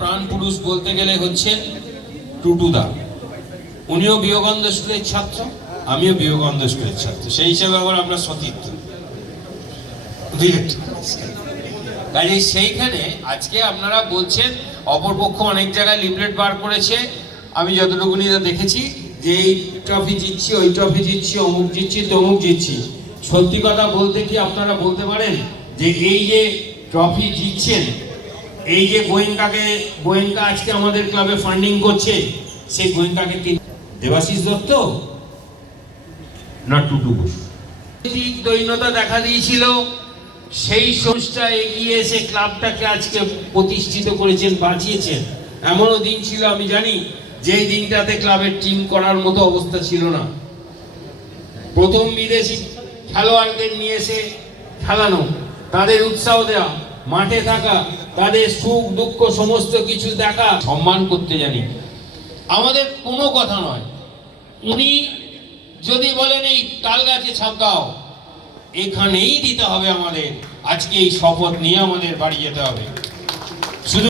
প্রাণ পুরুষ বলতে গেলে হচ্ছেন টুটুদা। উনিও বিবেকানন্দ স্কুলের ছাত্র, আমিও বিবেকানন্দ স্কুলের ছাত্র, সেই হিসাবে আবার আমরা সতীর্থ। কাজে সেইখানে আজকে আপনারা বলছেন অপরপক্ষ অনেক জায়গায় লিফলেট বার করেছে, আমি যতটুকুনি দেখেছি যে এই ট্রফি জিতছি, ওই ট্রফি জিতছি, অমুক জিতছি, তমুক জিতছি। সত্যি কথা বলতে কি আপনারা বলতে পারেন যে এই যে ট্রফি জিতছেন, এই যে গোয়েঙ্কা আজকে আমাদের ক্লাবে ফান্ডিং করছে, সেই গোয়েঙ্কাকে কি দেবাশিস দত্ত না টুটু বসু? দৈন্যতা দেখা দিয়েছিল, সেই সংস্থা এগিয়ে এসে ক্লাবটাকে আজকে প্রতিষ্ঠিত করেছেন, বাঁচিয়েছেন। এমনও দিন ছিল আমি জানি যেই দিনটাতে ক্লাবের টিম করার মতো অবস্থা ছিল না। প্রথম বিদেশি খেলোয়াড়দের নিয়ে এসে খেলানো, তাদের উৎসাহ দেওয়া, মাঠে থাকা, তাদের সুখ দুঃখ সমস্ত কিছু দেখা, সম্মান করতে জানি। আমাদের কোনো কথা নয়, উনি যদি বলেন এই তাল গাছে ছাপ দাও, এখানেই দিতে হবে আমাদের। আজকে এই শপথ নিয়ে আমাদের বাড়ি যেতে হবে।